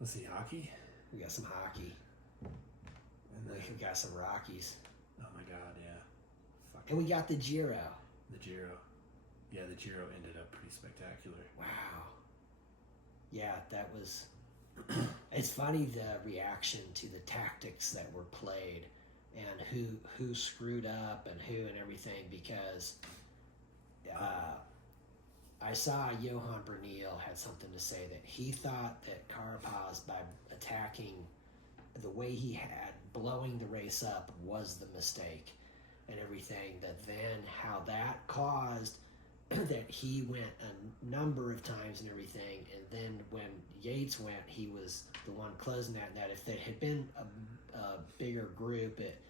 Let's see, hockey. We got some hockey. And then we got some Rockies. Oh my God, yeah. And we got the Giro. The Giro. Yeah, the Giro ended up pretty spectacular. Wow. Yeah, that was... It's funny the reaction to the tactics that were played and who screwed up and who and everything, because I saw Johan Bernil had something to say that he thought that Carapaz, by attacking the way he had, blowing the race up, was the mistake and everything, that then how that caused that he went a number of times and everything, and then when Yates went, he was the one closing that, and that if there had been a bigger group, it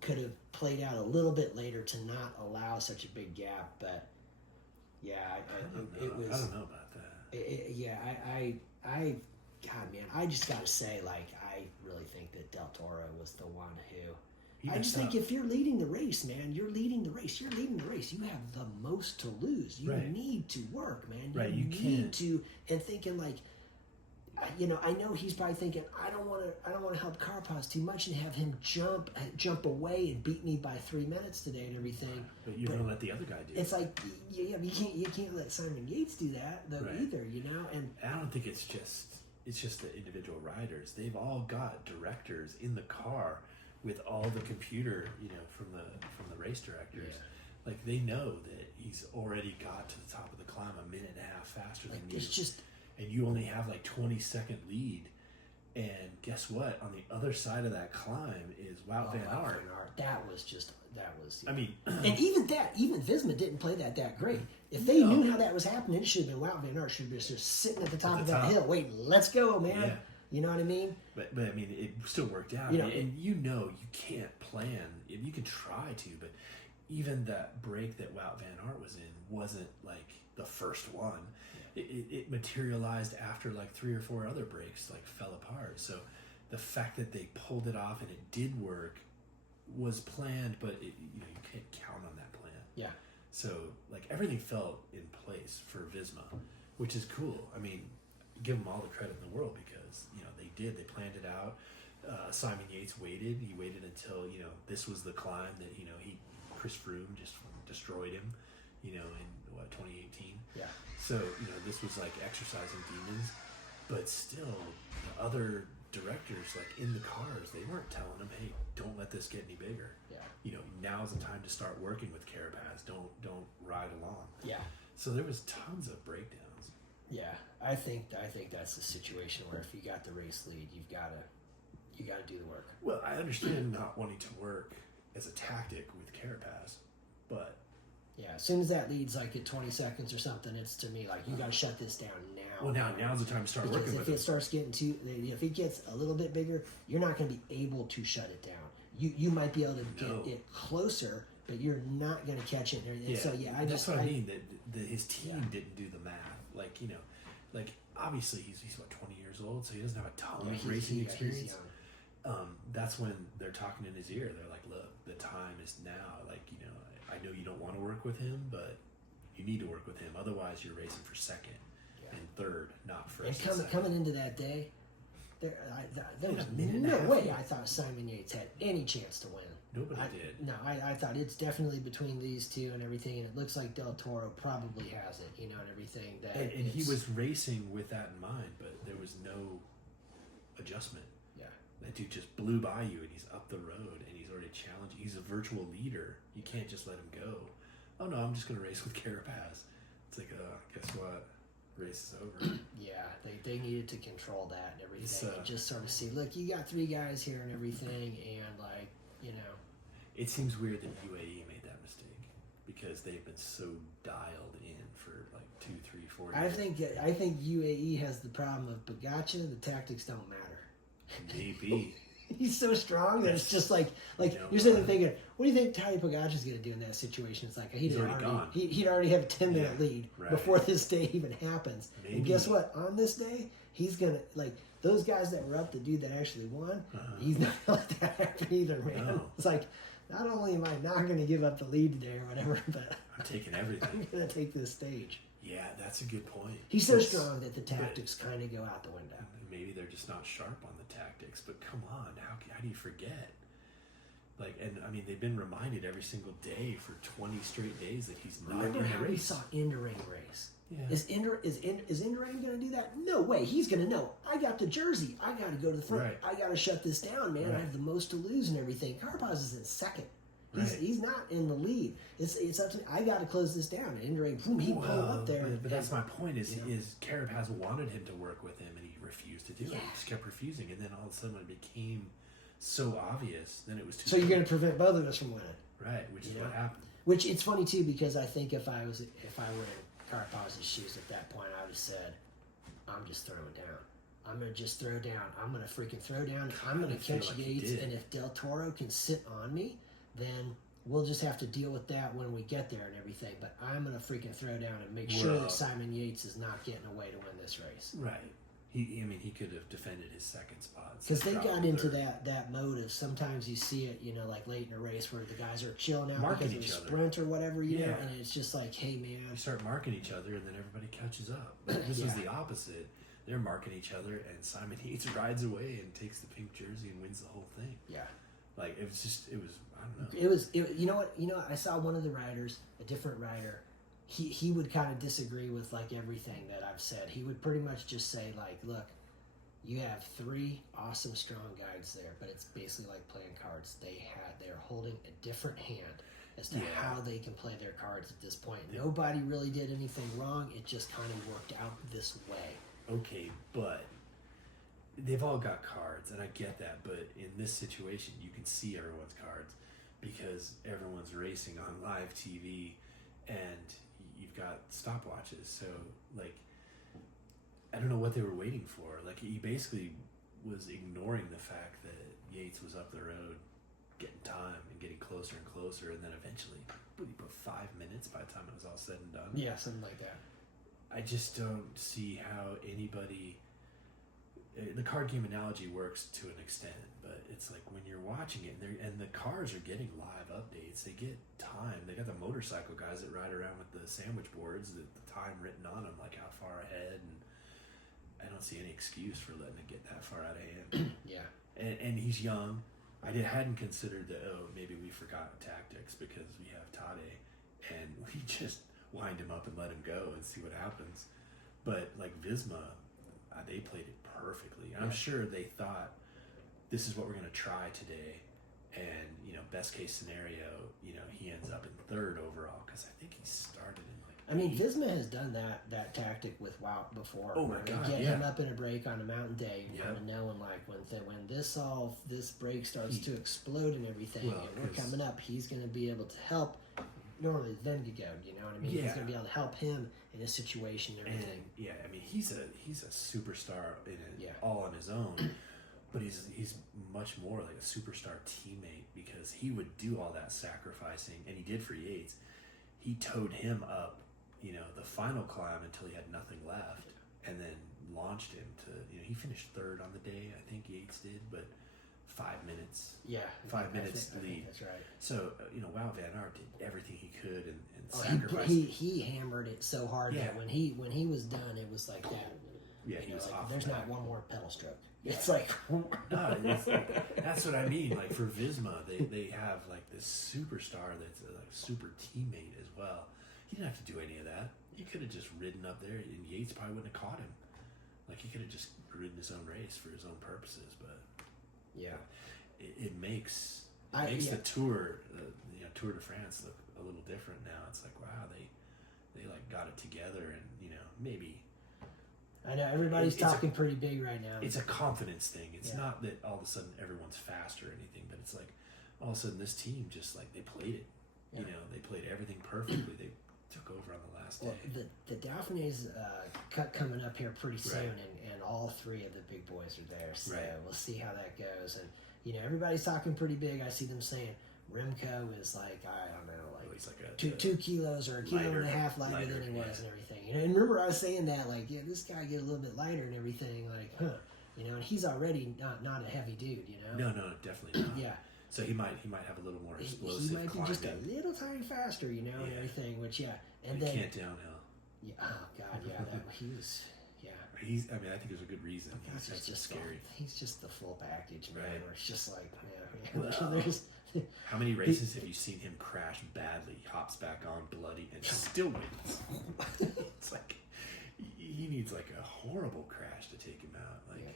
could have played out a little bit later to not allow such a big gap. But yeah, it was. I don't know about that. God, man, I just got to say, like, I really think that Del Toro was the one who. I just think if you're leading the race, man, you're leading the race. You're leading the race. You have the most to lose. You need to work, man. You need to, and thinking like, I know he's probably thinking, I don't want to help Carapaz too much and have him jump away and beat me by 3 minutes today and everything. But you're gonna let the other guy do it. It's like, you can't let Simon Yates do that though either, And I don't think it's just the individual riders. They've all got directors in the car with all the computer, from the race directors. Yeah. Like, they know that he's already got to the top of the climb a minute and a half faster than you. And you only have like 20-second lead. And guess what? On the other side of that climb is Wout van Aert. That was. I mean, and even Visma didn't play that great. If they knew how that was happening, it should have been Wout van Aert should have been just sitting at the top of that hill, waiting. Let's go, man. Yeah. You know what I mean? But I mean, it still worked out. And you can't plan. You can try to, but even that break that Wout van Aert was in wasn't like the first one. Yeah. It materialized after like 3 or 4 other breaks like fell apart. So the fact that they pulled it off and it did work was planned, but you can't count on that plan. Yeah. So like everything fell in place for Visma, which is cool. I mean, give them all the credit in the world because they planned it out. Simon Yates waited. He waited until this was the climb that Chris Froome just destroyed him. In 2018. Yeah. So this was like exercising demons, but still the other directors like in the cars, they weren't telling him, hey, don't let this get any bigger. Yeah. Now's the time to start working with Carapaz. Don't ride along. Yeah. So there was tons of breakdowns. Yeah, I think that's the situation where if you got the race lead, you got to do the work. Well, I understand not wanting to work as a tactic with Carapaz, but yeah, as soon as that leads like at 20 seconds or something, it's to me like you got to shut this down now. Well, now's the time to start working with it. Because if it starts getting if it gets a little bit bigger, you're not going to be able to shut it down. You might be able to get it closer, but you're not going to catch it. And so that's what I mean. That his team didn't do the math. Like obviously he's what 20 years old, so he doesn't have a ton of racing experience. That's when they're talking in his ear. They're like, look, the time is now. Like I know you don't want to work with him, but you need to work with him. Otherwise, you're racing for second and third, not first. And coming into that day, there was no way I thought Simon Yates had any chance to win. Nobody did. No, I thought it's definitely between these two and everything, and it looks like Del Toro probably has it, and everything. And he was racing with that in mind, but there was no adjustment. Yeah. That dude just blew by you, and he's up the road, and he's already challenging. He's a virtual leader. You can't just let him go. Oh, no, I'm just going to race with Carapaz. It's like, guess what? Race is over. Yeah, they needed to control that and everything. And just sort of see, look, you got 3 guys here and everything, and like, It seems weird that UAE made that mistake because they've been so dialed in for like 2, 3, 4 years. I think UAE has the problem of Pogačar. The tactics don't matter. Maybe. He's so strong that it's just like you're sitting there thinking, what do you think Tadej Pogačar's going to do in that situation? It's like he'd already have a 10-minute lead before this day even happens. Maybe. And guess what? On this day, he's going to those guys that were up, the dude that actually won, he's not going to let that happen either, man. No. It's like, not only am I not going to give up the lead today or whatever, but I'm taking everything. I'm going to take this stage. Yeah, that's a good point. He's so strong that the tactics kind of go out the window. Maybe they're just not sharp on the tactics, but come on, how do you forget? Like, and I mean, they've been reminded every single day for 20 straight days that he's not in the race. Remember how we saw Indurain race? Yeah. Is Indurain going to do that? No way. He's going to know. I got the jersey. I got to go to the front. Right. I got to shut this down, man. Right. I have the most to lose and everything. Carapaz is in second. He's not in the lead. It's up to me. I got to close this down. And Indurain, boom, he pulled up there. But that's my point. Is Carapaz wanted him to work with him, and he refused to do it. He just kept refusing, and then all of a sudden, when it became so obvious, then it was too. So you're going to prevent both of us from winning, right? Which is what happened. Which it's funny too, because I think if I were in Carapaz's shoes at that point, I would have said, "I'm just throwing down. I'm going to just throw down. I'm going to freaking throw down. I'm going to catch Yates, and if Del Toro can sit on me, then we'll just have to deal with that when we get there and everything. But I'm going to freaking throw down and make sure that Simon Yates is not getting away to win this race." Right. He could have defended his second spot. Because they got into that mode of sometimes you see it, like late in a race where the guys are chilling out marking because of each a other. sprint or whatever, know, and it's just like, hey, man. You start marking each other, and then everybody catches up. But this was the opposite. They're marking each other, and Simon Yates rides away and takes the pink jersey and wins the whole thing. Yeah. Like, it was, I don't know. You know what, I saw one of the riders, a different rider, he would kind of disagree with, like, everything that I've said. He would pretty much just say, like, look, you have 3 awesome strong guides there, but it's basically like playing cards. They're holding a different hand as to how they can play their cards at this point. Nobody really did anything wrong. It just kind of worked out this way. Okay, but they've all got cards, and I get that. But in this situation, you can see everyone's cards because everyone's racing on live TV, and you've got stopwatches. So, like, I don't know what they were waiting for. Like, he basically was ignoring the fact that Yates was up the road getting time and getting closer and closer, and then eventually, he put 5 minutes by the time it was all said and done. Yeah, something like that. I just don't see how anybody... The card game analogy works to an extent, but it's like when you're watching it, and the cars are getting live updates, they get time. They got the motorcycle guys that ride around with the sandwich boards, the time written on them, like how far ahead, and I don't see any excuse for letting it get that far out of hand. Yeah. And he's young. I hadn't considered that, maybe we forgot tactics because we have Tade, and we just wind him up and let him go and see what happens. But, like, Visma, they played it perfectly. I'm sure they thought, this is what we're going to try today. And, best case scenario, he ends up in 3rd overall because I think he started in, like, I mean, Visma has done that tactic with Wout before. Oh my God! Get him up in a break on a mountain day, kind of knowing, like, when this break starts to explode and everything, and we're coming up, he's going to be able to help. Normally, Vendigo, you know what I mean? Yeah. He's going to be able to help him in his situation and everything. And, I mean, he's a superstar all on his own, but he's much more like a superstar teammate because he would do all that sacrificing, and he did for Yates. He towed him up, the final climb until he had nothing left, and then launched him to, he finished 3rd on the day, I think Yates did, but 5 minutes. Yeah. 5 minutes I lead. think that's right. So, Wout van Aert did everything he could and sacrificed. He hammered it so hard that when he was done, it was like that. Yeah, he was off. There's not one more pedal stroke. It's like... that's what I mean. Like, for Visma, they have, like, this superstar that's a super teammate as well. He didn't have to do any of that. He could have just ridden up there, and Yates probably wouldn't have caught him. Like, he could have just ridden his own race for his own purposes, but... Yeah. It makes the Tour, Tour de France look a little different now. It's like, wow, they like got it together, and maybe. I know everybody's talking pretty big right now. It's a confidence thing. It's not that all of a sudden everyone's fast or anything, but it's like all of a sudden this team just like they played it. Yeah. They played everything perfectly. They took over on the last day. The Dauphine's coming up here pretty soon, and all 3 of the big boys are there. So we'll see how that goes. And everybody's talking pretty big. I see them saying Remco is like, I don't know, like, he's like a 2 kilos or a kilo and a half lighter than he was and everything. And remember I was saying that, like, this guy get a little bit lighter and everything, like, and he's already not a heavy dude, No, definitely not. Yeah. So he might have a little more explosive. He might be just a little tiny faster, and everything. Which and then can't downhill. Yeah. Oh God. Yeah. He was. Yeah. I mean, I think there's a good reason. He's just scary. He's just the full package, man. Right. Where it's just like, Well, there's. How many races have you seen him crash badly, hops back on bloody, and still wins? It's like he needs like a horrible crash to take him out. Like, Yeah,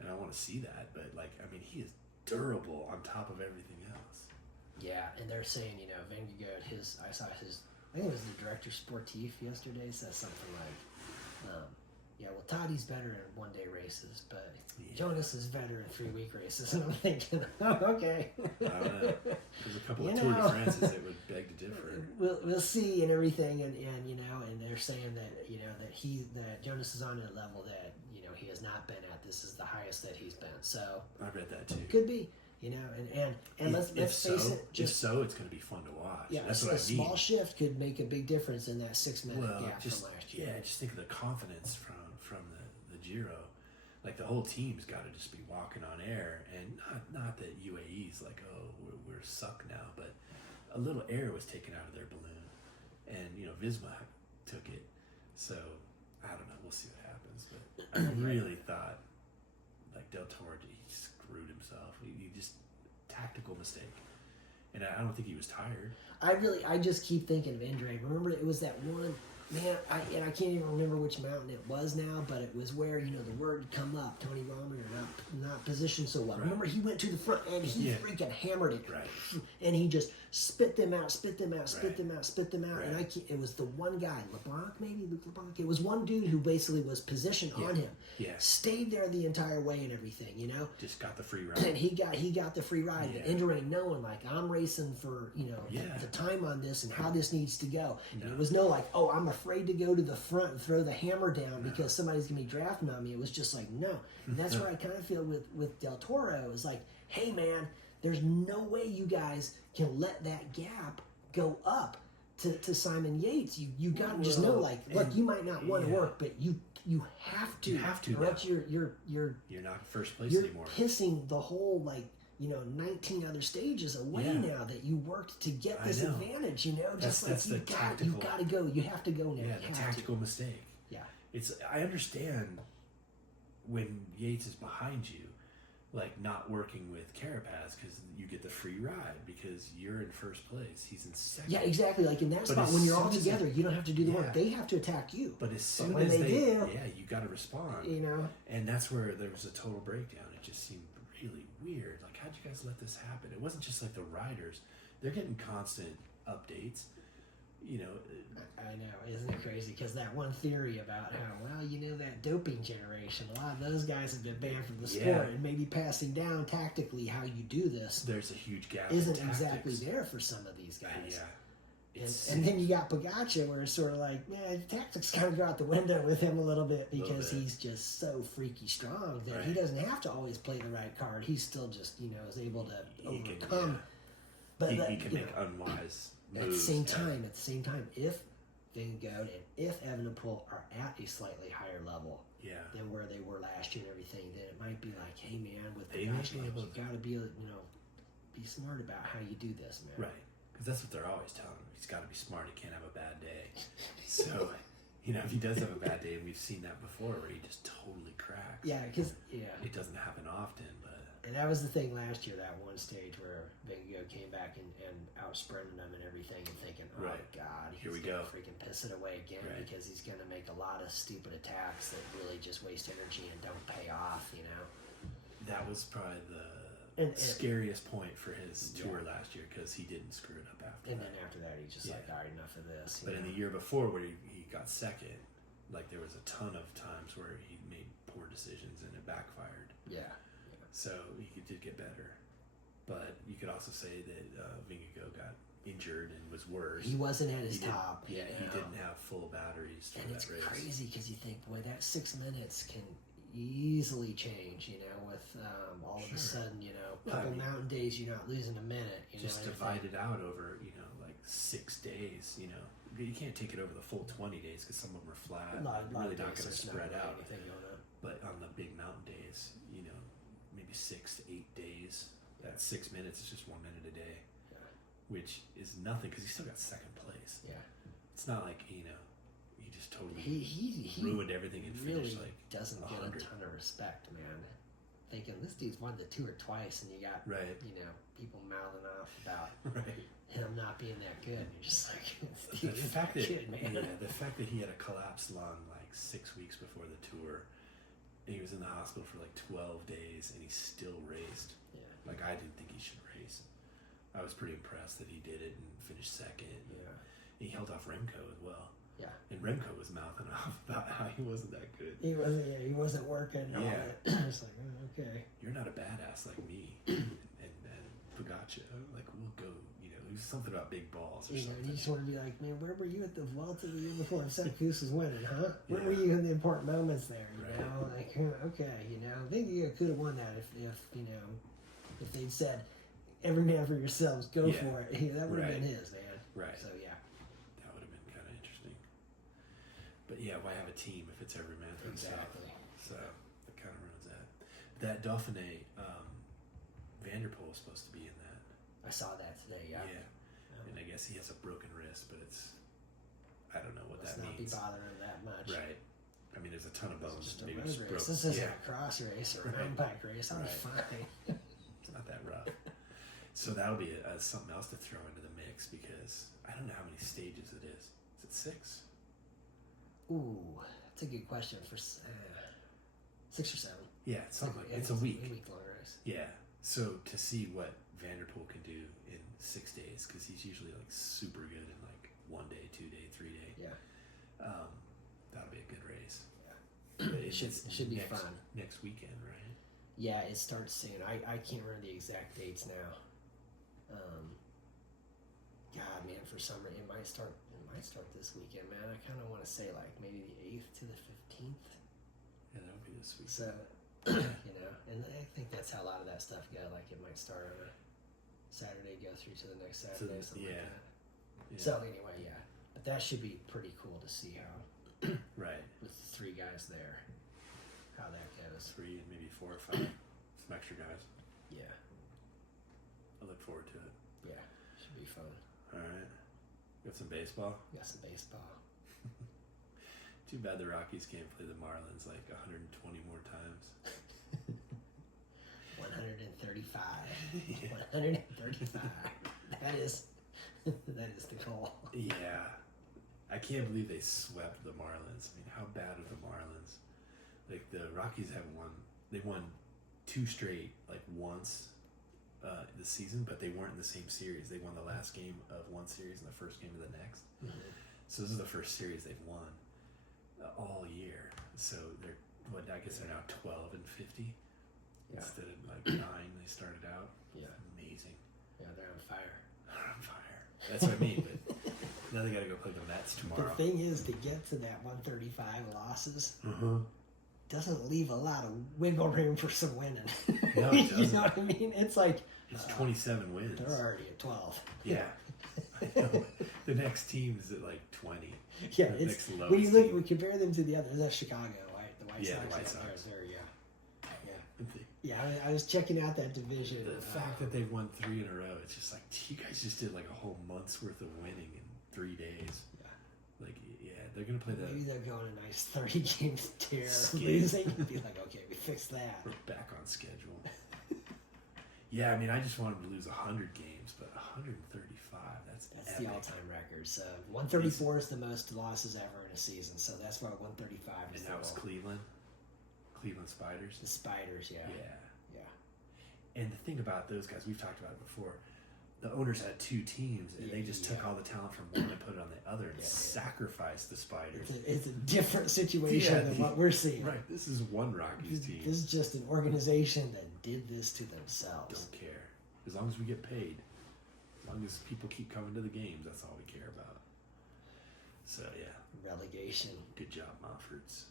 and I want to see that, but like, I mean, he is durable on top of everything else. Yeah, and they're saying, Vingegaard, I saw his, I think it was the director sportif yesterday, says something like, yeah, well, Toddy's better in one-day races, but Jonas is better in 3-week races. And I'm thinking, oh, okay. I don't know. There's a couple of Tour de France's that would beg to differ. We'll see and everything, and they're saying that that Jonas is on a level that he has not been at. This is the highest that he's been. So I read that too. Could be. And let's face it. If so, it's going to be fun to watch. Yeah, that's what I mean. A small shift could make a big difference in that 6-minute gap from last year. Yeah, just think of the confidence from the Giro. Like the whole team's got to just be walking on air, and not that UAE's like, oh, we're suck now, but a little air was taken out of their balloon, and Visma took it. So I don't know. We'll see what happens, but I really thought like Del Toro, he screwed himself. He just tactical mistake, and I don't think he was tired. I just keep thinking of Indre. Remember, it was that one. Man, I can't even remember which mountain it was now, but it was where, the word had come up, Tony Roman not positioned so well. Right. Remember, he went to the front and he freaking hammered it. Right. And he just spit them out. Right. Right. And it was the one guy, Luke LeBlanc. It was one dude who basically was positioned on him. Yeah. Stayed there the entire way and everything, Just got the free ride. And he got the free ride. Yeah. And Indre knowing, like, I'm racing for, the time on this and how this needs to go. And it was no like, oh, I'm afraid to go to the front and throw the hammer down because somebody's going to be drafting on me. It was just like, no. And that's where I kind of feel with Del Toro is like, hey, man, there's no way you guys can let that gap go up to Simon Yates. You got to just know, like, look, you might not want to work, but you have to. You have to. Or else you're not in first place anymore. You're pissing the whole, like, 19 other stages away now that you worked to get this advantage, just that's like you got to go. You have to go now. Yeah, the tactical mistake. Yeah. I understand when Yates is behind you, like not working with Carapaz because you get the free ride because you're in first place. He's in second. Yeah, exactly. Like in that spot, when you're all together, you don't have to do the work. They have to attack you. But as soon as they do, you got to respond. And that's where there was a total breakdown. It just seemed really weird. Like, how'd you guys let this happen? It wasn't just like the riders; they're getting constant updates. I know, isn't it crazy? Because that one theory about how that doping generation, a lot of those guys have been banned from the sport, and maybe passing down tactically how you do this. There's a huge gap. Isn't exactly there for some of these guys. Yeah. And then you got Pogacar, where it's sort of like, tactics kind of go out the window with him a little bit because he's just so freaky strong that he doesn't have to always play the right card. He's still just, is able to overcome. But he can make unwise moves. At the same time, if Vingegaard and if Evenepoel are at a slightly higher level than where they were last year and everything, then it might be like, hey man, with Pogacar, you got to be, be smart about how you do this, man. Right. Because that's what they're always telling him. He's got to be smart. He can't have a bad day. So, if he does have a bad day, and we've seen that before where he just totally cracks. Yeah, because, it doesn't happen often, but... And that was the thing last year, that one stage where Vingegaard came back and out-sprinted him and everything and thinking, oh, God, here we go. Freaking piss it away again because he's going to make a lot of stupid attacks that really just waste energy and don't pay off, That was probably the scariest point for his tour last year because he didn't screw it up after that. And then after that, he's just like, all right, enough of this. But in the year before where he got second, like there was a ton of times where he made poor decisions and it backfired. Yeah. So he did get better. But you could also say that Vingegaard got injured and was worse. He wasn't at his top. He didn't have full batteries for that race. And it's crazy because you think, boy, that 6 minutes can easily change, with all of a sudden, a couple mountain days, you're not losing a minute. Just divide it out over, like 6 days, You can't take it over the full 20 days because some of them are flat. Really not going to spread out. But on the big mountain days, maybe 6 to 8 days, that 6 minutes is just 1 minute a day, which is nothing because he still got second place. Yeah. It's not like, you totally he ruined everything and really finished like doesn't 100. get a ton of respect, man. Thinking this dude's won the tour twice, and you got Right. people mouthing off about Right. him not being that good. And you're just like, The fact that good, man. yeah, the fact that he had a collapsed lung like 6 weeks before the tour, and he was in the hospital for like 12 days, and he still raced. Yeah. Like I didn't think he should race. I was pretty impressed that he did it and finished second. Yeah. He held off Remco as well. Yeah. And Remco was mouthing off about how he wasn't that good. He wasn't working. Yeah. It's like, oh, okay. You're not a badass like me and Pogacar. Like we'll go. It was something about big balls or something. You just want to be like, man, where were you at the Vuelta the year before Sepp Kuss was winning, huh? Where were you in the important moments there? You know, like, okay, I think you could have won that if they'd said, every man for yourselves, go for it. That would have been his, man. Right. So yeah, that would have been kind of interesting. But yeah, why have a team if it's every man for himself? exactly. So that kind of ruins that. That Dauphiné, Vanderpool is supposed to be in that. I saw that today. Yeah. And I guess he has a broken wrist, but I don't know what Let's that not means. be bothering that much. Right. I mean, there's a ton of bones. It's just a Maybe road just race. broke. This isn't a cross race or a mountain bike race. I'll be fine. It's not that rough. So that'll be something else to throw into the mix because I don't know how many stages it is. Is it 6? Ooh, that's a good question for 6 or 7. Yeah, it's something like it's a week. A week long race. Yeah. So to see what Vanderpool can do in 6 days, because he's usually like super good in like 1 day, 2 day, 3 day. Yeah. That'll be a good race. Yeah. It should be fun. Next weekend, right? Yeah, it starts soon. I can't remember the exact dates now. God, man, for some reason it might start this weekend, man. I kind of want to say like maybe the 8th to the 15th. Yeah, that'll be this week. So, and I think that's how a lot of that stuff go. Like it might start on a Saturday, go through to the next Saturday, something like that. Yeah. So anyway, yeah, but that should be pretty cool to see how right with 3 guys there, how that goes. 3 and maybe 4 or 5, some extra guys. Yeah, I look forward to it. yeah, should be fun. All right, got some baseball. Got some baseball. Too bad the Rockies can't play the Marlins like 120 more times. 135. 135. That is the goal. Yeah. I can't believe they swept the Marlins. I mean, how bad are the Marlins? Like, the Rockies have they won 2 straight, like, once this season, but they weren't in the same series. They won the last game of one series and the first game of the next. Mm-hmm. So this is the first series they've won all year. So they're, I guess they're now 12 and 50 instead of, like, 9 they started out. Yeah. Amazing. Yeah, they're on fire. They're on fire. That's what I mean, but now they got to go play the Mets tomorrow. The thing is, to get to that 135 losses doesn't leave a lot of wiggle room for some winning. No, it doesn't. You know what I mean? It's like it's 27 wins. They're already at 12. Yeah. I know. The next team is at like 20. Yeah, the it's when you look, we compare them to the others. That's Chicago, right? The White Sox. The White Sox. Yeah, I was checking out that division. The fact that they've won 3 in a row, it's just like you guys just did like a whole month's worth of winning in 3 days. Yeah. Like, yeah, they're gonna play that. Maybe they're going a nice 30 games tear, losing, and be like, okay, we fixed that. We're back on schedule. Yeah, I mean, I just wanted to lose 100 games, but 135, that's epic. The all-time record. So 134 is the most losses ever in a season. So that's why 135 is. And that was Cleveland Spiders. The Spiders, yeah. And the thing about those guys, we've talked about it before. The owners had 2 teams, and they just took all the talent from one and put it on the other, and sacrificed the Spiders. It's a different situation than what we're seeing. Right. This is one Rockies team. This is just an organization that did this to themselves. Don't care. As long as we get paid. As long as people keep coming to the games, that's all we care about. So, yeah. Relegation. Good job, Monforts.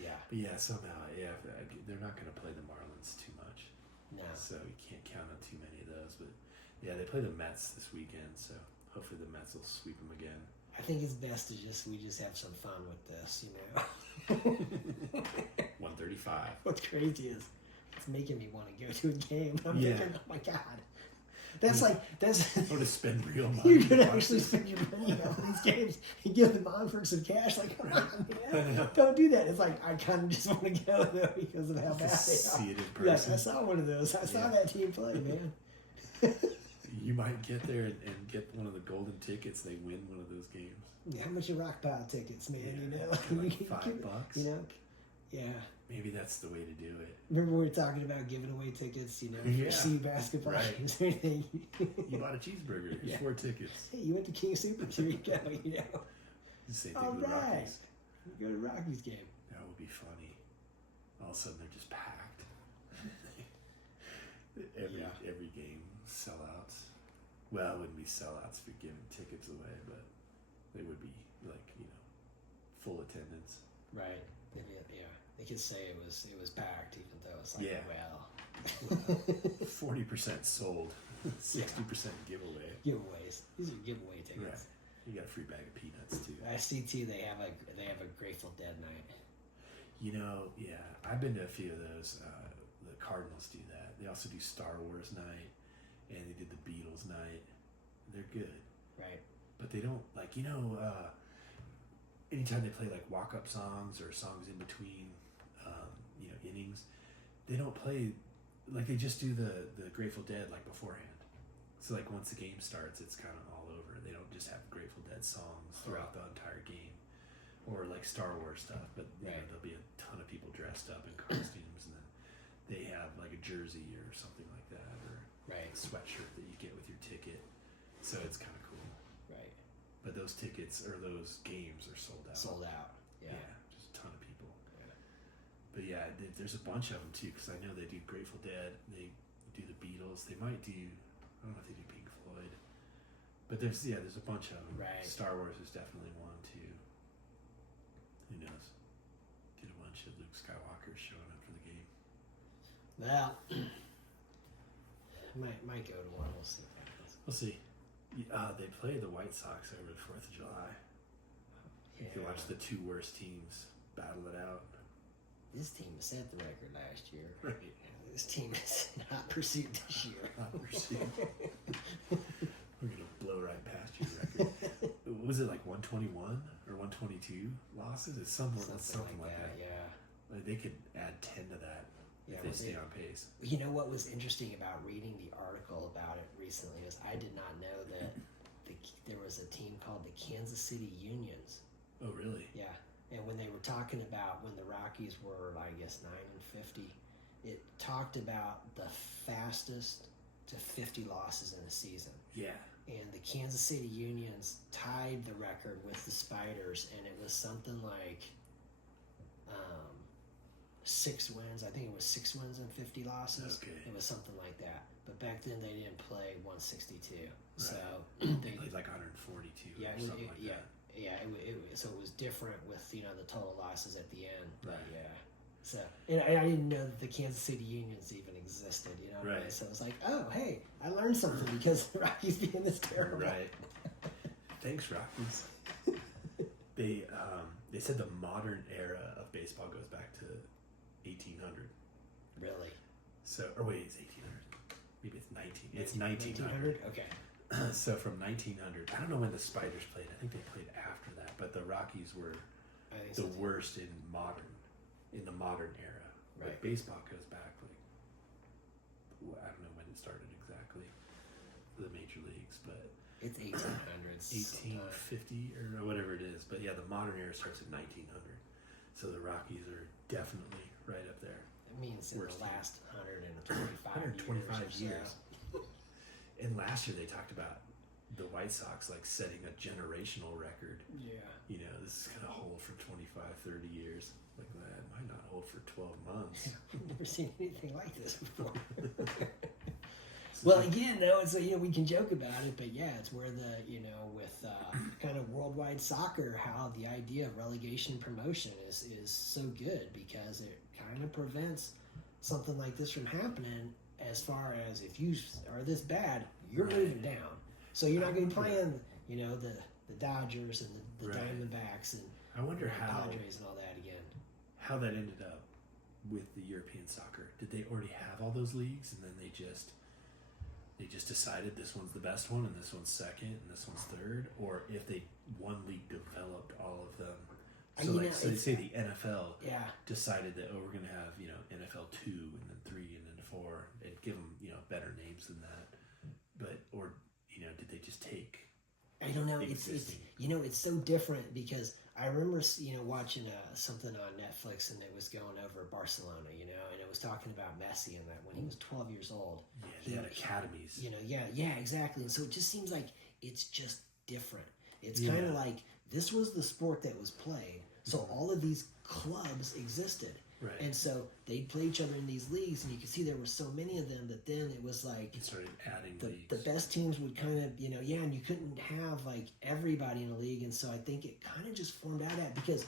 Yeah. But yeah, somehow, they're not going to play the Marlins too much. No. So you can't count on too many of those. But yeah, they play the Mets this weekend, so hopefully the Mets will sweep them again. I think it's best to we just have some fun with this, you know. 135. What's crazy is it's making me want to go to a game. I'm thinking, oh my God. That's I'm like that's. going to spend real money. You're to gonna watch actually this. spend your money on these games and give them on for some cash. Like, come on, I man. know. Don't do that. It's like I kind of just want to go though because of how bad they Just see it in are. Yes, person. I saw one of those. I saw Yeah. that team play, man. You might get there and get one of the golden tickets. They win one of those games. How much are rock pile tickets, man? Yeah, You know, like You $5. You know, yeah. Maybe that's the way to do it. Remember we were talking about giving away tickets, you know, Yeah. for CU basketball Right. games or anything. You bought a cheeseburger. Here's Yeah. 4 tickets. Hey, you went to King Super. Here you go. You know, The same thing all with the right. Rockies. You go to Rockies game. That would be funny. All of a sudden, they're just packed. Every game sellouts. Well, it wouldn't be sellouts if you're giving tickets away, but they would be full attendance. Right. Yeah. They could say it was packed, even though it's like, Yeah. well, 40% sold, 60% giveaway. giveaways. These are giveaway tickets. Right. You got a free bag of peanuts too. I see too. They have a Grateful Dead night. Yeah, I've been to a few of those. The Cardinals do that. They also do Star Wars night, and they did the Beatles night. They're good, Right. but they don't anytime they play like walk-up songs or songs in between, innings, they don't play like they just do the Grateful Dead like beforehand. So like once the game starts, it's kind of all over. They don't just have Grateful Dead songs throughout the entire game, or like Star Wars stuff. But there'll be a ton of people dressed up in costumes, and then they have like a jersey or something like that, or Right. a sweatshirt that you get with your ticket. So it's kind of cool. Right. But those tickets or those games are sold out. Sold out. Yeah. Just a ton of people. Yeah. But yeah, there's a bunch of them too, because I know they do Grateful Dead, they do the Beatles, they might do, I don't know if they do Pink Floyd, but there's a bunch of them. Right. Star Wars is definitely one too. Who knows? Get a bunch of Luke Skywalkers showing up for the game. Well, might go to one. We'll see what happens. We'll see. They play the White Sox over the 4th of July. You can watch the 2 worst teams battle it out. This team set the record last year. Right. This team is not pursued this year. We're gonna blow right past your record. Was it like 121 or 122 losses? It's something like that. Yeah. Like they could add 10 to that if they stay on pace. You know what was interesting about reading the article about it recently is I did not know that there was a team called the Kansas City Unions. Oh, really? Yeah. And when they were talking about when the Rockies were, I guess, 9-50, it talked about the fastest to 50 losses in a season. Yeah. And the Kansas City Unions tied the record with the Spiders, and it was something like 6 wins. I think it was 6 wins and 50 losses. Okay. It was something like that. But back then they didn't play 162. Right. So They played like 142 yeah, or something like that. Yeah, so it was different with the total losses at the end. But Right. yeah. So and I didn't know that the Kansas City Unions even existed. You know what I mean? Right. So it was like, oh hey, I learned something because the Rockies being this terrible. Right. Thanks, Rockies. They said the modern era of baseball goes back to 1800. Really? So, or wait, it's 1800. Maybe it's 19. It's 1900. Okay. So from 1900, I don't know when the Spiders played. I think they played after that, but the Rockies were I think the so. worst in the modern era. Right. Like baseball goes back I don't know when it started exactly, the major leagues, but It's 1800s. 1850 or whatever it is. But yeah, the modern era starts at 1900. So the Rockies are definitely right up there. It means in Worst the last 125 years. And last year they talked about the White Sox like setting a generational record. Yeah. This is going to hold for 25, 30 years. Like that might not hold for 12 months. I've never seen anything like this before. Well, again, though, it's we can joke about it, but yeah, it's where the with kind of worldwide soccer, how the idea of relegation and promotion is so good because it kind of prevents something like this from happening. As far as if you are this bad, you're moving down, so you're not going to be playing, the Dodgers and the Diamondbacks and I wonder how Padres and all that again. How that ended up with the European soccer. Did they already have all those leagues and then they just they just decided this one's the best one and this one's second and this one's third, or if one league developed all of them. So so they say the NFL decided that we're going to have NFL 2 and then 3 and then 4 and give them better names than that, but or did they just take? I don't know. It's it's so different because I remember watching something on Netflix and it was going over Barcelona, and it was talking about Messi and that when he was 12 years old. Yeah, they had academies. Exactly. And so it just seems like it's just different. It's kind of like this was the sport that was played, so all of these clubs existed. Right. And so they'd play each other in these leagues, and you could see there were so many of them that then it was like... It started adding leagues. The best teams would kind of, and you couldn't have like everybody in a league, and so I think it kind of just formed out of that because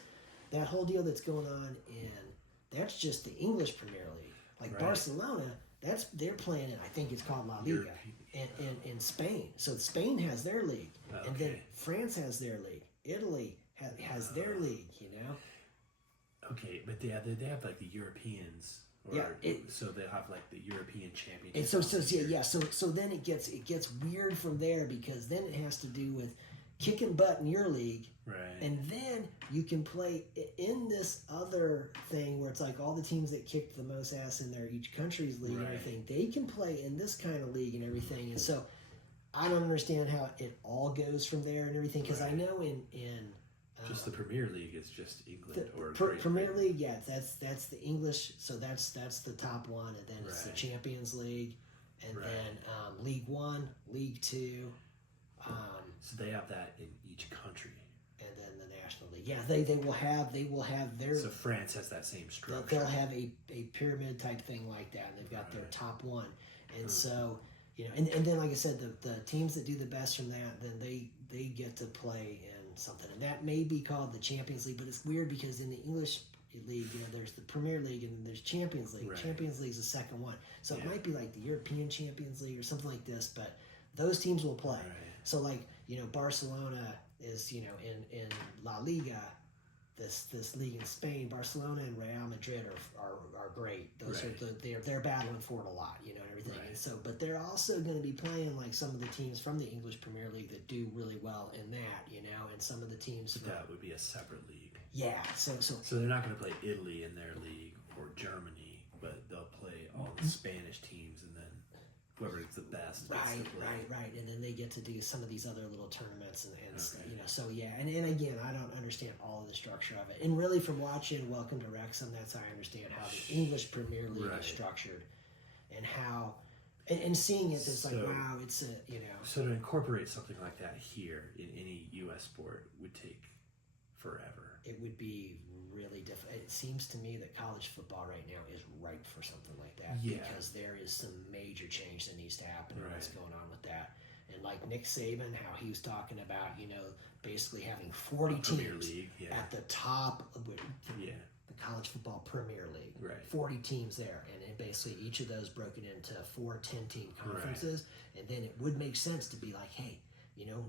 that whole deal that's going on that's just the English Premier League. Like Barcelona, they're playing in, I think it's called La Liga, in Spain. So Spain has their league, and then France has their league. Italy has their league, Okay, but they have like the Europeans, so they have like the European Championship. And so then it gets weird from there because then it has to do with kicking butt in your league, right? And then you can play in this other thing where it's like all the teams that kicked the most ass in each country's league and everything, they can play in this kind of league and everything, and so I don't understand how it all goes from there and everything because I know in just the Premier League is just England or Premier League, that's the English, so that's the top one, and then it's the Champions League, and then League 1, League 2. So they have that in each country, and then the National League. Yeah, they will have their. So France has that same structure. They'll have a pyramid type thing like that, and they've got their top one, and so and then like I said, the teams that do the best from that, then they get to play in something, and that may be called the Champions League, but it's weird because in the English league, there's the Premier League and then there's Champions League. Champions League is the second one, so it might be like the European Champions League or something like this, but those teams will play. So like Barcelona is in La Liga, this league in Spain. Barcelona and Real Madrid are great. Those are they're battling for it a lot, and everything. And so, but they're also going to be playing like some of the teams from the English Premier League that do really well in that, and some of the teams. But that would be a separate league. Yeah. So they're not going to play Italy in their league or Germany, but they'll play all the Spanish teams and then whoever is the best. Right. And then they get to do some of these other little tournaments and so and again, I don't understand all of the structure of it. And really from watching Welcome to Wrexham, that's how I understand how the English Premier League is structured and how and seeing it, it's like, wow, it's So to incorporate something like that here in any U.S. sport would take forever. It would be really difficult. It seems to me that college football right now is ripe for something like that because there is some major change that needs to happen and what's going on with that. And like Nick Saban, how he was talking about, basically having 40 teams at the top of the college football Premier League. 40 teams there, and basically each of those broken into 4 10-team conferences, and then it would make sense to be like, hey,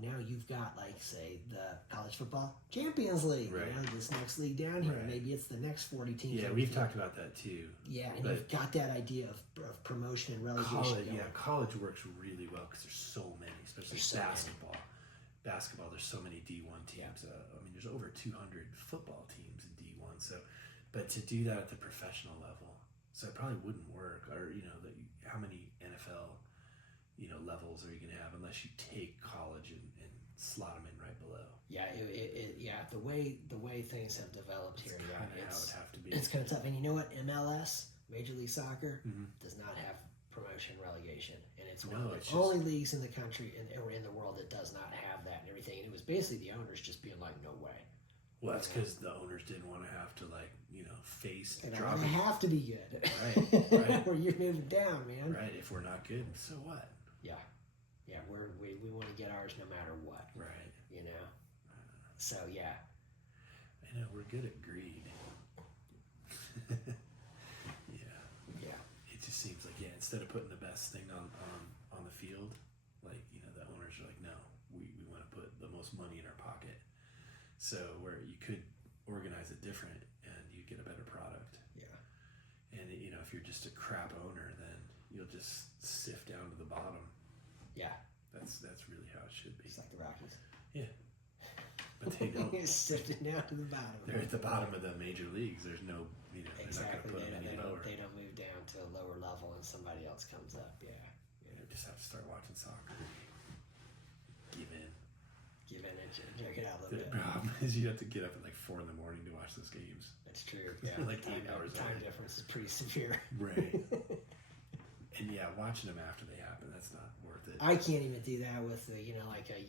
now you've got, like, say, the College Football Champions League, this next league down here. Maybe it's the next 40 teams. Yeah, we've talked about that too. Yeah, and you've got that idea of promotion and relegation. College works really well because there's so many, especially basketball. Basketball, there's so many D1 teams. There's over 200 football teams in D1. So, but to do that at the professional level, so it probably wouldn't work. Or how many NFL levels are you going to have unless you take college and slot them in right below? The way things have developed here, how it would have to be. It's kind of tough. And you know what? MLS, Major League Soccer, does not have promotion relegation, and it's one of the only leagues in the country or in the world that does not have that and everything. And it was basically the owners just being like, no way. Well, that's because the owners didn't want to have to face dropping. They have to be good, right? Or you're moving down, man. Right. If we're not good, so what? Yeah, we want to get ours no matter what. Right. So, yeah. I know, we're good at greed. Yeah. It just seems like, instead of putting the best thing on the field, like, the owners are like, no, we want to put the most money in our pocket. So, where you could organize it different and you get a better product. Yeah. And, if you're just a crap owner, then you'll just sift down to the bottom. Yeah. That's really how it should be. It's like the Rockies. Yeah. But they don't. Sifted down to the bottom. They're at the bottom of the major leagues. There's no, Exactly. they're not going to put them any lower. They don't move down to a lower level and somebody else comes up. Yeah. You just have to start watching soccer. Give in. Give in and check it out a The little bit. problem is you have to get up at like 4 in the morning to watch those games. That's true. Yeah. Like time, 8 hours time away. difference is pretty severe. Right. And yeah, watching them after they happen, that's not worth it. I can't even do that with the like a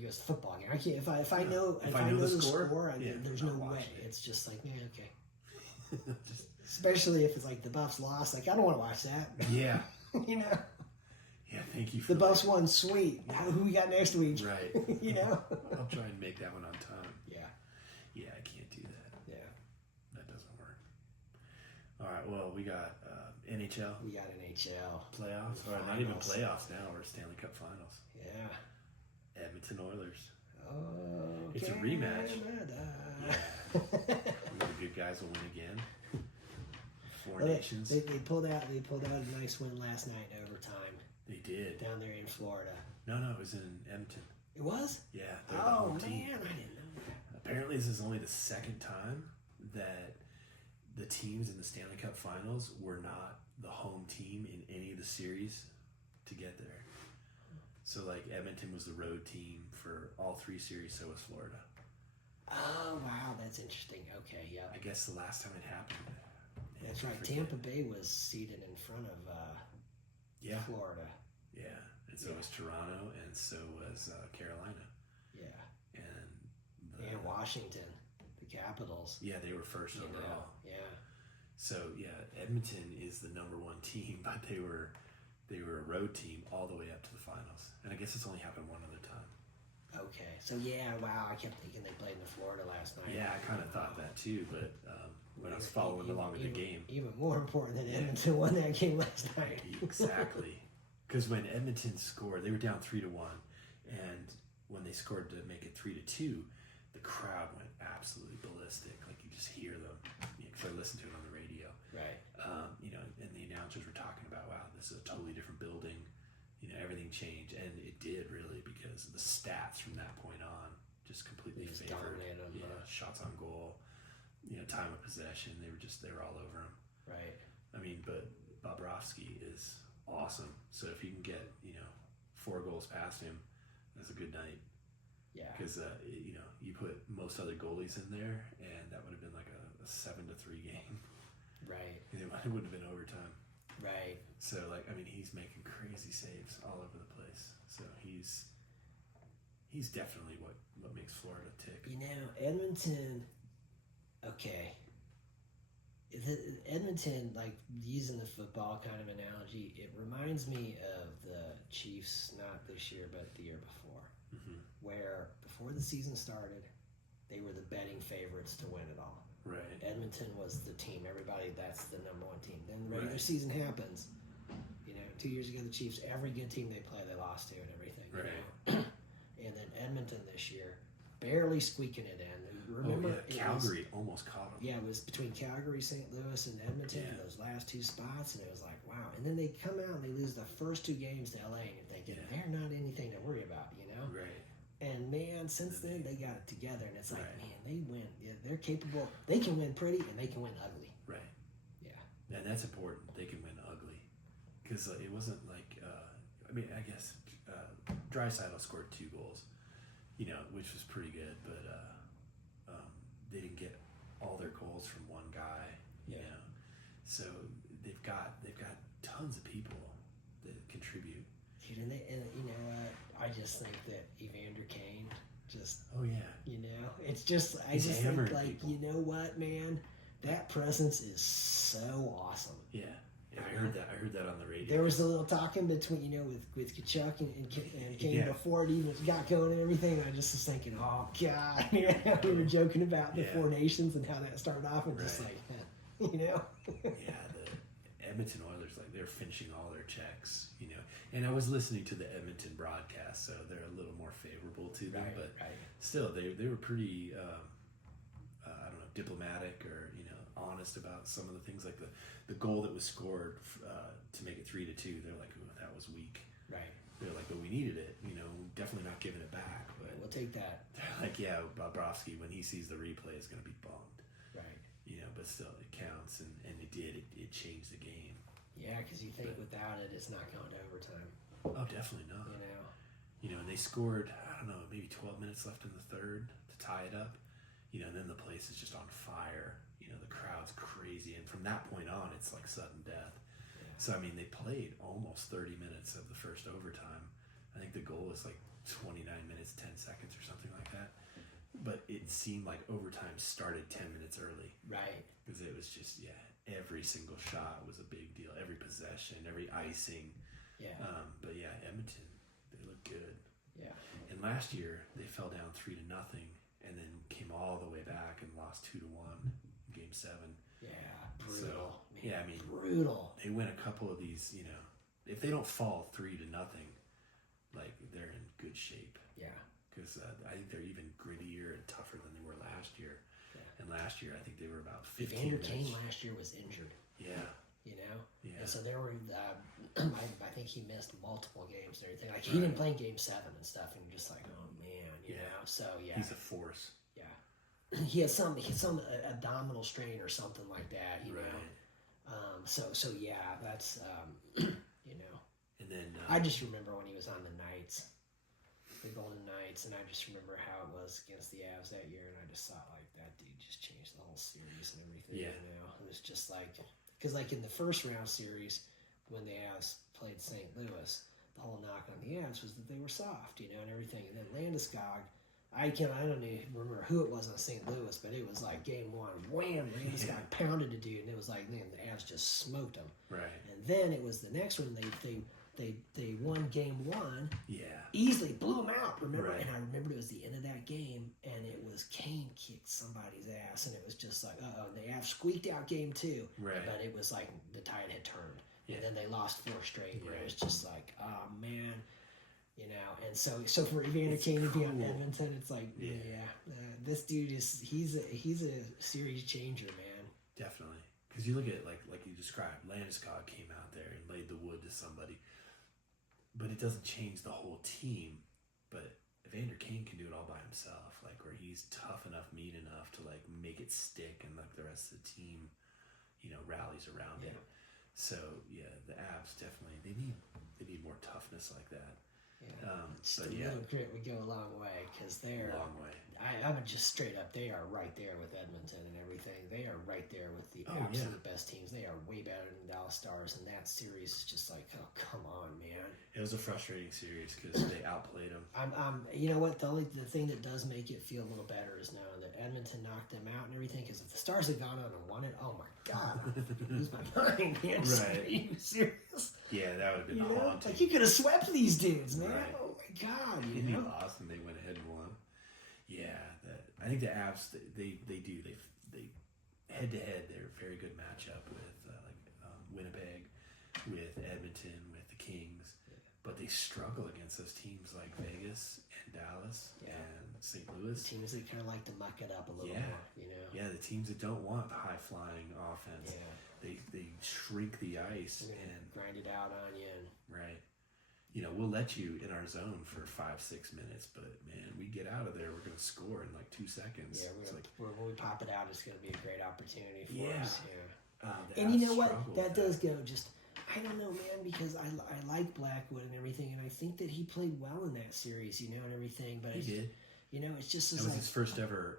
U.S. football game. I can't if I know the score, there's I'm no not way. watching it. It's just like okay. Just, Especially if it's like the Buffs lost. Like I don't want to watch that. yeah. You know. Yeah. Thank you for The Buffs won. Sweet. Who we got next week? Right. You know. I'll try and make that one on time. Yeah. Yeah, I can't do that. Yeah. That doesn't work. All right. Well, we got NHL. We got NHL Playoffs. Or not even playoffs now. We're Stanley Cup Finals. Yeah. Edmonton Oilers. Oh. It's a rematch. Yeah. The good guys will win again. Four Nations. They pulled out a nice win last night in overtime. They did. Down there in Florida. No, it was in Edmonton. It was? Yeah. They're the Oh home man, team. I didn't know that. Apparently, this is only the second time that the teams in the Stanley Cup Finals were not the home team in any of the series to get there. So, like, Edmonton was the road team for all 3 series, so was Florida. Oh wow, that's interesting. Okay, yeah. I guess the last time it happened. That's right. Tampa Bay was seated in front of Florida. Yeah, and so was Toronto, and so was Carolina. Yeah. And Washington, the Capitals. Yeah, they were first overall. Yeah. So yeah, Edmonton is the number 1 team, but they were a road team all the way up to the finals. And I guess it's only happened one other time. Okay, so yeah, wow, I kept thinking they played in Florida last night. Yeah, I kind of thought that too, but when I was following along with the game. Even more important than Edmonton won that game last night. Exactly. Because when Edmonton scored, they were down 3-1, and when they scored to make it 3-2, the crowd went absolutely ballistic. Like you just hear them. Because I listened to it on the radio. Right. And the announcers were talking about, wow, this is a totally different building. Everything changed, and it did really, because the stats from that point on just completely favored. Shots on goal, time of possession. They were all over him. Right. I mean, but Bobrovsky is awesome. So if you can get 4 goals past him, that's a good night. Yeah. Because you put most other goalies in there, and that would have been like a 7-3 game. Right. And it would have been overtime. Right. So he's making crazy saves all over the place. So he's definitely what makes Florida tick. Edmonton. Okay. Edmonton, like using the football kind of analogy, it reminds me of the Chiefs, not this year but the year before, where before the season started, they were the betting favorites to win it all. Right. Edmonton was the team. Everybody, that's the number 1 team. Then the regular season happens. 2 years ago, the Chiefs, every good team they play, they lost to and everything. Right. And then Edmonton this year, barely squeaking it in. Remember, Calgary almost caught them. Yeah, it was between Calgary, St. Louis, and Edmonton for those last 2 spots, and it was like, wow. And then they come out and they lose the first 2 games to LA, and you're thinking, they're not anything to worry about, Right. And man, since then they got it together, and it's like, man, they win. Yeah, they're capable. They can win pretty, and they can win ugly. Right. Yeah. And that's important. They can win ugly, because it wasn't like I guess Draisaitl scored 2 goals, which was pretty good, but they didn't get all their goals from one guy. So they've got tons of people that contribute. Dude, and I just think that Evander Kane just. Oh yeah. It's just I He's just think like people. You know what, man, that presence is so awesome. Yeah. I heard that on the radio. There was a little talking between with Kachuk and Kane before it even got going and everything. I just was thinking, oh god, we were joking about the 4 nations and how that started off, and just like, Yeah, the Edmonton Oilers, like they're finishing all their checks, And I was listening to the Edmonton broadcast, so they're a little more favorable to them, but still, they were pretty, diplomatic or honest about some of the things, like the goal that was scored to make it 3-2. They're like, ooh, that was weak. Right. They're like, but we needed it, definitely not giving it back. But We'll take that. they're like, yeah, Bobrovsky, when he sees the replay, is going to be bummed. Right. But still, it counts, and it did. It changed the game. Yeah, because you think without it, it's not going to overtime. Oh, definitely not. And they scored, I don't know, maybe 12 minutes left in the third to tie it up. And then the place is just on fire. The crowd's crazy. And from that point on, it's like sudden death. Yeah. So, I mean, they played almost 30 minutes of the first overtime. I think the goal was like 29 minutes, 10 seconds or something like that. But it seemed like overtime started 10 minutes early. Right. Because it was just, every single shot was a big deal. Every possession, every icing. Yeah. But yeah, Edmonton, they look good. Yeah. And last year, they fell down 3-0 and then came all the way back and lost 2-1 in Game 7. Yeah, brutal. So, yeah, I mean, brutal. They win a couple of these, if they don't fall 3-0, like they're in good shape. Yeah. Because I think they're even grittier and tougher than they were last year. Yeah. And last year, I think they were about 15 Evander minutes. Kane last year was injured. Yeah. Yeah. And so there were, I think he missed multiple games and everything. Like he didn't play in Game 7 and stuff, and you're just like, oh man, you know. So yeah, he's a force. Yeah, he had some abdominal strain or something like that. You know. So yeah, that's And then I just remember when he was on the Knights, the Golden Knights, and I just remember how it was against the Avs that year, and I just thought like that dude just changed the whole series and everything. Yeah. It was just like. Because, like, in the first round series, when the Avs played St. Louis, the whole knock on the Avs was that they were soft, and everything. And then Landeskog, I don't even remember who it was on St. Louis, but it was like game one, wham, Landeskog pounded a dude, and it was like, man, the Avs just smoked him. Right. And then it was the next one, they won game one. Yeah. Easily blew them out, remember? Right. And I remember it was the end of that game, and it was Kane kicked somebody's ass, and it was just like, uh-oh. And they have squeaked out game two. Right. But it was like the tide had turned. Yeah. And then they lost 4 straight. Right. It was just like, oh, man. And so for Evander Kane to be on Edmonton, it's like, this dude he's a series changer, man. Definitely. Because you look at, like you described, Landeskog came out there and laid the wood to somebody. But it doesn't change the whole team. But Evander Kane can do it all by himself, like where he's tough enough, mean enough to like make it stick, and like the rest of the team, rallies around it. So yeah, the Avs definitely they need more toughness like that. Yeah, just a little grit would go a long way because they're long way. I would just straight up, they are right there with Edmonton and everything. They are right there with the absolute best teams. They are way better than Dallas Stars, and that series is just like, oh, come on, man. It was a frustrating series because they outplayed them. You know what? The thing that does make it feel a little better is knowing that Edmonton knocked them out and everything. Because if the Stars had gone on and won it, oh my God, I would lose my mind, man. Right? Are you serious? Yeah, that would have been haunting. Like you could have swept these dudes, man. Right. Oh my God, It'd be awesome. They went ahead and won. Yeah, I think the Avs they head to head. They're a very good matchup with Winnipeg, with Edmonton, with the Kings, but they struggle against those teams like Vegas and Dallas and St. Louis. Teams that kind of like to muck it up a little more, Yeah, the teams that don't want high flying offense. Yeah. They shrink the ice and grind it out on you. Right. We'll let you in our zone for 5-6 minutes, but man, we get out of there, we're going to score in like 2 seconds. Yeah, when we pop it out, it's going to be a great opportunity for us. Yeah. And you know what? That does go just, I don't know, man, because I like Blackwood and everything, and I think that he played well in that series, and everything. But he did. It's just that was his first ever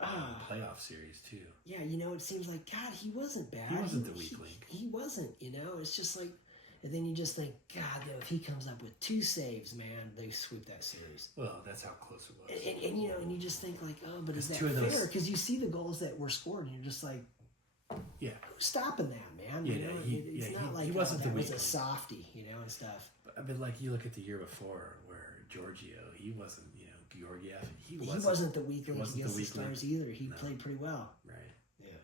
playoff series too. Yeah, it seems like God, he wasn't bad. He wasn't the weak link. He wasn't. It's just like. And then you just think, God, though, if he comes up with 2 saves, man, they sweep that series. Well, that's how close it was. And you just think like, oh, but is that fair? Because you see the goals that were scored, and you're just like, who's stopping that, man? It's not like he wasn't the weak was a softie, and stuff. But like you look at the year before, where Giorgio, he wasn't, Georgiev, he wasn't the weak link against the Stars either. He played pretty well. Right. Yeah.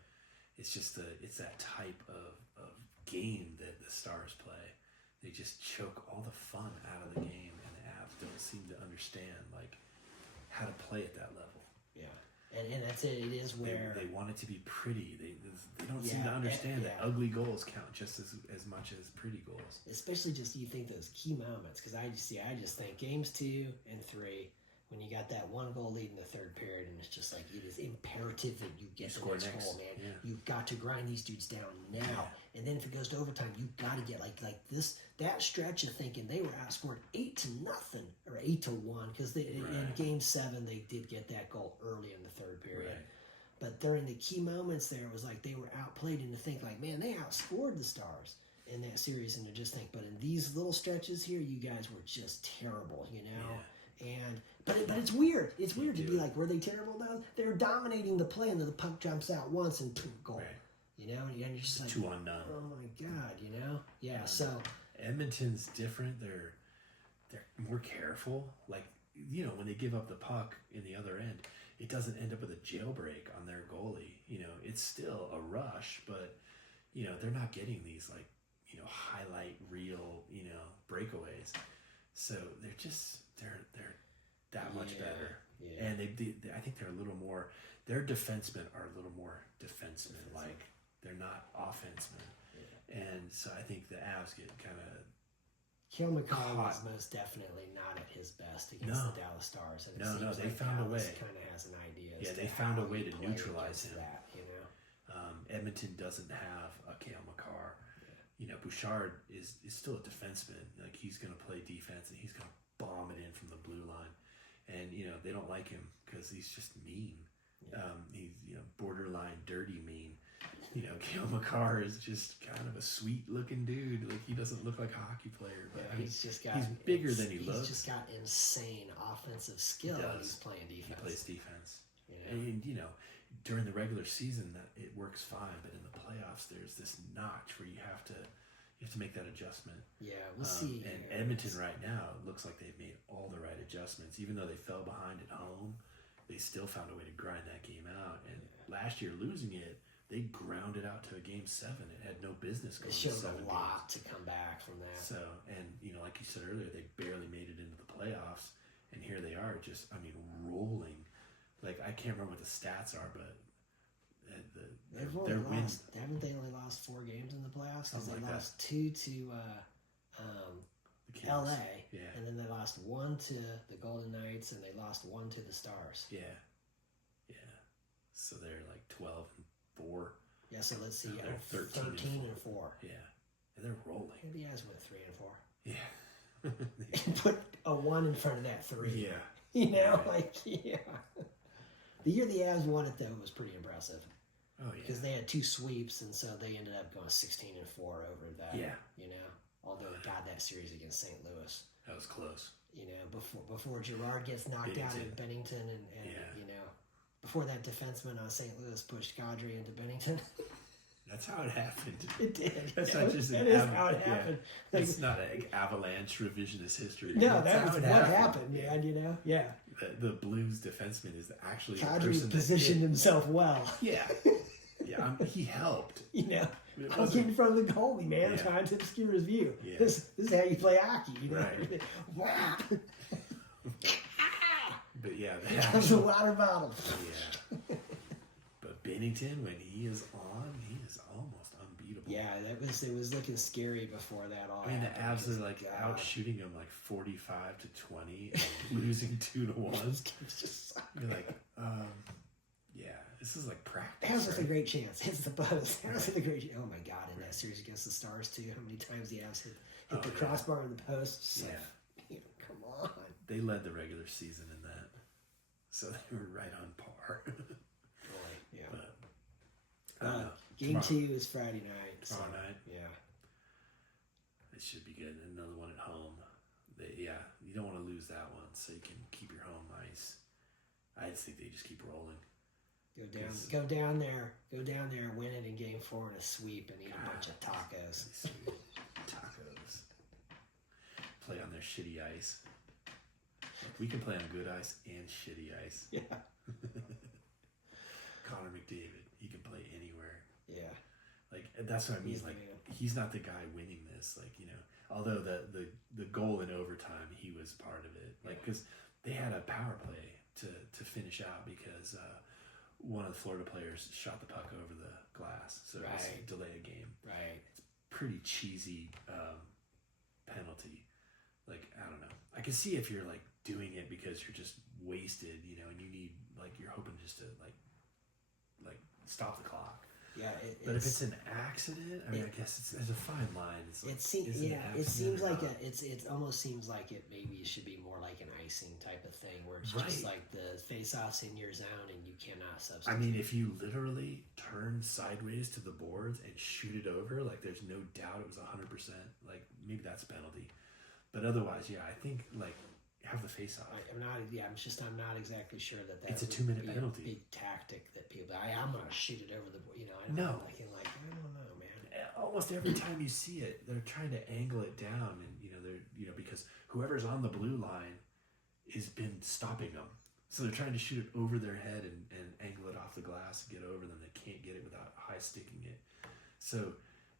It's just it's that type of game that the Stars play. They just choke all the fun out of the game, and the Avs don't seem to understand like how to play at that level. Yeah. And that's it. It is where they want it to be pretty. They don't seem to understand that ugly goals count just as much as pretty goals. Especially just you think those key moments, because I just think games 2 and 3 when you got that 1 goal lead in the third period, and it's just like it is imperative that you get the next goal, man. Yeah. You've got to grind these dudes down now, and then if it goes to overtime, you've got to get like that stretch of thinking they were outscored 8-0 or 8-1 because in Game 7 they did get that goal early in the third period. Right. But during the key moments there, it was like they were outplayed, and to think like, man, they outscored the Stars in that series, and to just think, but in these little stretches here, you guys were just terrible, you know. Yeah. And but it's weird. It's weird to be like, were they terrible? No, they're dominating the play, and then the puck jumps out once and goal. Right. You know, and you're just like 2-0. Oh my God, you know. Yeah. So Edmonton's different. They're more careful. Like, you know, when they give up the puck in the other end, it doesn't end up with a jailbreak on their goalie. You know, it's still a rush, but you know they're not getting these like, you know, highlight reel, you know, breakaways. So they're that much better, and they I think they're a little more. Their defensemen are a little more defensemen, like they're not offensemen, and so I think the Avs get kind of. Kale McCall was most definitely not at his best against the Dallas Stars. And no, they found a way. Kind of has an idea. Yeah, they found a way to neutralize him. That, you know? Edmonton doesn't have a Kale McCarr. You know, Bouchard is still a defenseman. Like, he's going to play defense, and he's going to bomb it in from the blue line. And, you know, they don't like him because he's just mean. Yeah. He's, you know, borderline dirty mean. You know, Kale McCarr is just kind of a sweet-looking dude. Like, he doesn't look like a hockey player, but I mean, he's bigger than he looks. He's just got insane offensive skill. He's playing defense. He plays defense. Yeah. And, you know, during the regular season, that it works fine, but in the playoffs, there's this notch where you have to make that adjustment. Yeah, we'll see. And Edmonton right now looks like they've made all the right adjustments. Even though they fell behind at home, they still found a way to grind that game out. And last year, losing it, they ground it out to a Game 7. It had no business going. It showed 7 a lot games to come back from that. So, and you know, like you said earlier, they barely made it into the playoffs, and here they are, just rolling. Like, I can't remember what the stats are, but their wins. Haven't they only lost 4 games in the playoffs? Because they lost 2 to LA, and then they lost 1 to the Golden Knights, and they lost 1 to the Stars. Yeah. So they're like 12-4. Yeah. So let's see. They're 13-4. 4. Yeah, and they're rolling. Maybe the Avs went 3-4. Yeah. Put a 1 in front of that 3. Yeah. You know, The year the Avs won it, though, was pretty impressive. Oh, yeah. Because they had 2 sweeps, and so they ended up going 16-4 over that. Yeah. You know, although God, that series against St. Louis. That was close. You know, before Girard gets knocked out in Bennington, and you know, before that defenseman on St. Louis pushed Gaudry into Bennington. That's how it happened. It did. That's not just that is how it happened. Yeah. It's not an avalanche revisionist history. No, that's what happened, man. You know, yeah. The Blues defenseman is actually Gaudry positioned himself well. Yeah, he helped. You know, get in front of the goalie, man, trying to obscure his view. Yeah. This is how you play hockey. You know? Right. But yeah, here comes a water bottle. Yeah. But Bennington, when he is on, he is almost unbeatable. Yeah, it was looking scary before that all. I mean, the Avs are like out shooting him like 45-20 and losing 2-1. You're like, this is like practice. Avs with a great chance. Hits the buzz. Avs with a great chance. Oh my God! In that series against the Stars too, how many times the Avs hit the crossbar in the post? So, come on. They led the regular season in that, so they were right on par. Boy, yeah. But, Game 2 is Friday night. Tomorrow night. Yeah. It should be good. Another one at home. You don't want to lose that one, so you can keep your home ice. I just think they just keep rolling. Go down there, win it in Game 4 in a sweep, and eat a bunch of tacos. Tacos. Play on their shitty ice. Like, we can play on good ice and shitty ice. Yeah. Connor McDavid, he can play anywhere. Yeah. Like, that's what I mean. He's not the guy winning this. Like, you know, although the goal in overtime, he was part of it. Like, because they had a power play to finish out because one of the Florida players shot the puck over the glass, so it was Right. delay a game. Right. Pretty cheesy penalty. Like, I don't know. I can see if you're like doing it because you're just wasted, you know, and you need like you're hoping just to like stop the clock. Yeah, But if it's an accident, I mean, I guess there's a fine line. It's like, it seems is it an it accident seems or like not? it almost seems like it maybe should be more like an icing type of thing where it's Right. just like the face-off's in your zone and you cannot substitute. I mean, if you literally turn sideways to the boards and shoot it over, like there's no doubt it was 100%. Like maybe that's a penalty, but otherwise, yeah, I think like have the face off. I'm not. Yeah, I'm not exactly sure that It's a would 2-minute be penalty. A big tactic that people. I'm gonna shoot it over the. You know. I'm No. Like, I don't know, man. Almost every time you see it, they're trying to angle it down, and because whoever's on the blue line has been stopping them, so they're trying to shoot it over their head and angle it off the glass and get over them. They can't get it without high sticking it. So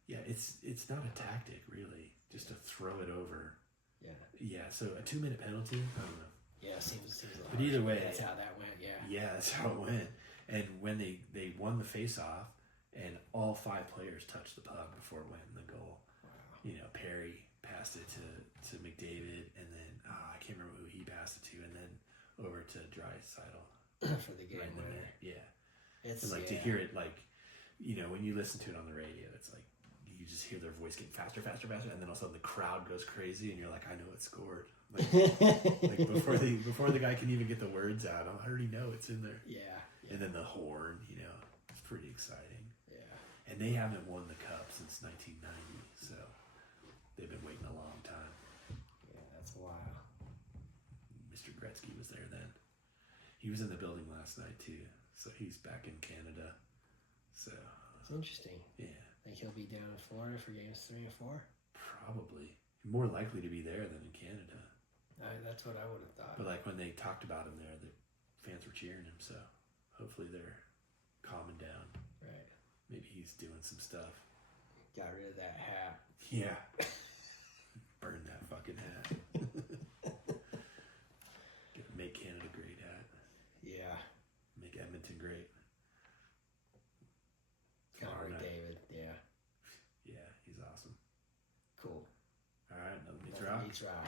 yeah, it's not a tactic really, just to throw it over. Yeah. Yeah. So a 2-minute penalty, I don't know. Yeah, seems. But either way, that's how that went. Yeah. Yeah, that's how it went. And when they won the face-off, and all 5 players touched the puck before it went in the goal. Wow. You know, Perry passed it to McDavid, and then I can't remember who he passed it to, and then over to Draisaitl For the game right in winner. there. Yeah, It's and like to hear it, like when you listen to it on the radio, it's like you just hear their voice get faster, faster, faster, and then all of a sudden the crowd goes crazy, and you're like, I know it scored. Like before the guy can even get the words out, I already know it's in there. Yeah. And then the horn, it's pretty exciting. Yeah. And they haven't won the cup since 1990, so they've been waiting a long time. Yeah, that's wild. Mr. Gretzky was there then. He was in the building last night too, so he's back in Canada. So It's interesting. yeah, Think he'll be down in Florida for games 3 and 4? probably more likely to be there than in Canada. That's what I would have thought. But like when they talked about him there, the fans were cheering him. So hopefully they're calming down. Right. Maybe he's doing some stuff. Got rid of that hat. Yeah. Burn that fucking hat. Make Canada great hat. Yeah. Make Edmonton great. Connor Tomorrow night. McDavid. Yeah. Yeah, he's awesome. Cool. All right, another Meets Nothing Rock. beats rock.